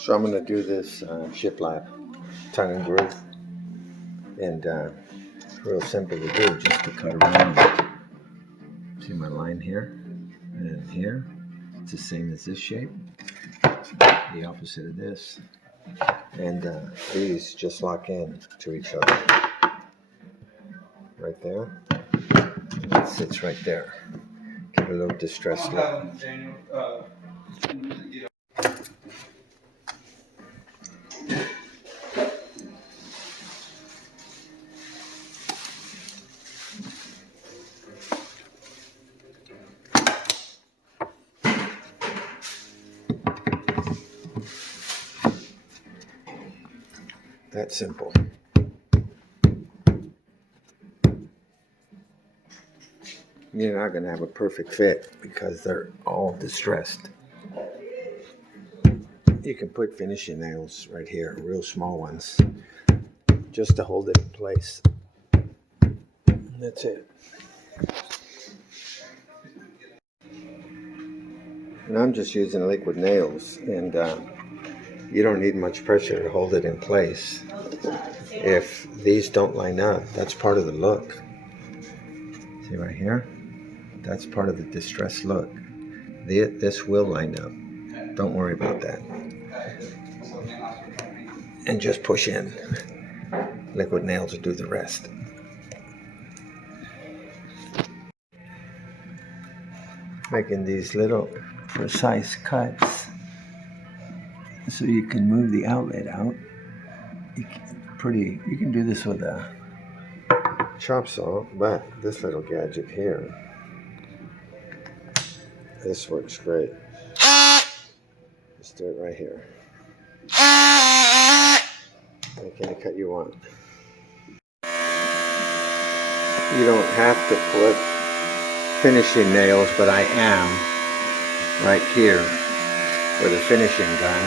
So I'm going to do this shiplap tongue and groove, and real simple to do, just to cut around it. See my line here and here? It's the same as this shape, the opposite of this, and these just lock in to each other right there. And it sits right there. Give it a little distressed look. That simple. You're not going to have a perfect fit because they're all distressed. You can put finishing nails right here, real small ones, just to hold it in place. And that's it. And I'm just using liquid nails, and you don't need much pressure to hold it in place. If these don't line up, that's part of the look. See right here? That's part of the distressed look. This will line up. Don't worry about that. And just push in. Liquid nails will do the rest. Making these little precise cuts so you can move the outlet out. You can do this with a chop saw, but this little gadget here, this works great. Just do it right here. Make any cut you want. You don't have to put finishing nails, but I am right here with a finishing gun.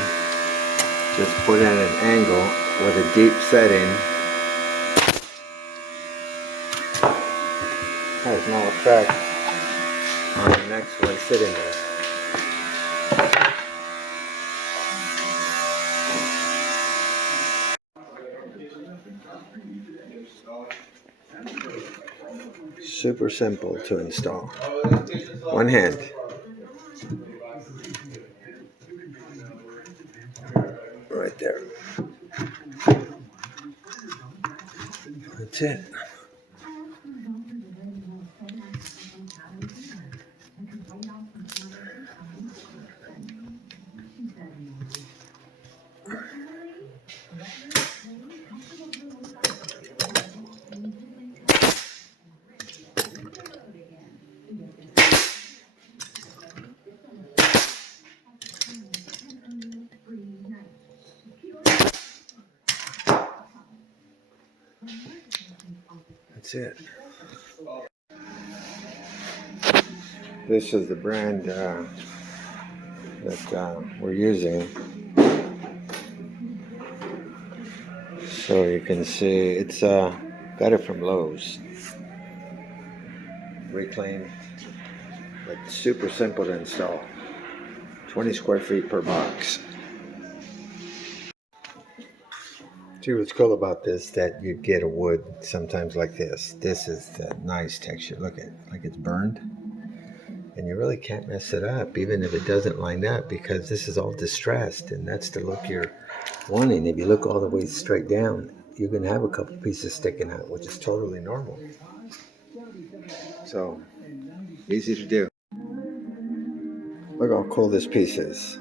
Just put it at an angle with a deep setting. Has no effect on the next one sitting there. Super simple to install. One hand. Right there. That's it. That's it. This is the brand that we're using. So you can see it's got it from Lowe's. Reclaimed, but super simple to install. 20 square feet per box. See what's cool about this, that you get a wood sometimes like this. This is the nice texture. Look at it, like it's burned. And you really can't mess it up, even if it doesn't line up, because this is all distressed, and that's the look you're wanting. If you look all the way straight down, you can have a couple pieces sticking out, which is totally normal. So, easy to do. Look how cool this piece is.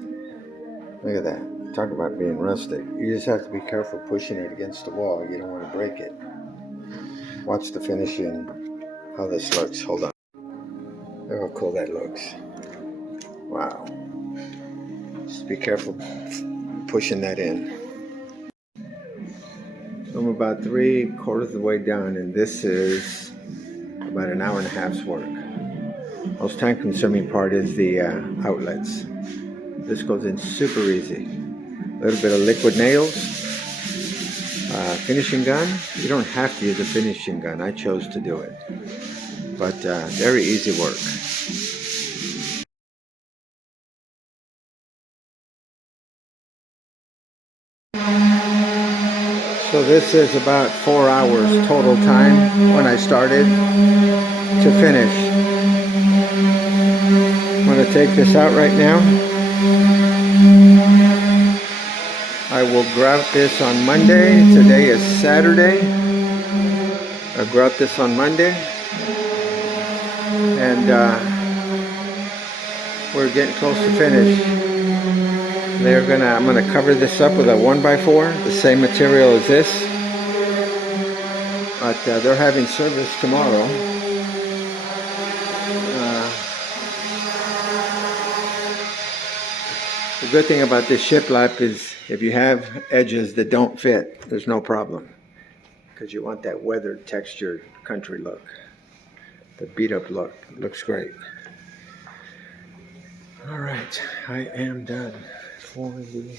Look at that. Talk about being rustic. You just have to be careful pushing it against the wall. You don't want to break it. Watch the finishing, how this looks. Hold on. Look how cool that looks. Wow. Just be careful pushing that in. So I'm about 3/4 of the way done, and this is about an hour and a half's work. Most time-consuming part is the outlets. This goes in super easy. A little bit of liquid nails, finishing gun. You don't have to use a finishing gun. I chose to do it, but very easy work. So this is about 4 hours total time when I started to finish. I'm going to take this out right now. I will grout this on Monday. Today is Saturday. I grout this on Monday. And we're getting close to finish. I'm gonna cover this up with a 1x4, the same material as this. But they're having service tomorrow. The good thing about this shiplap is if you have edges that don't fit, there's no problem. Because you want that weathered, textured country look. The beat up look. It looks great. All right, I am done for the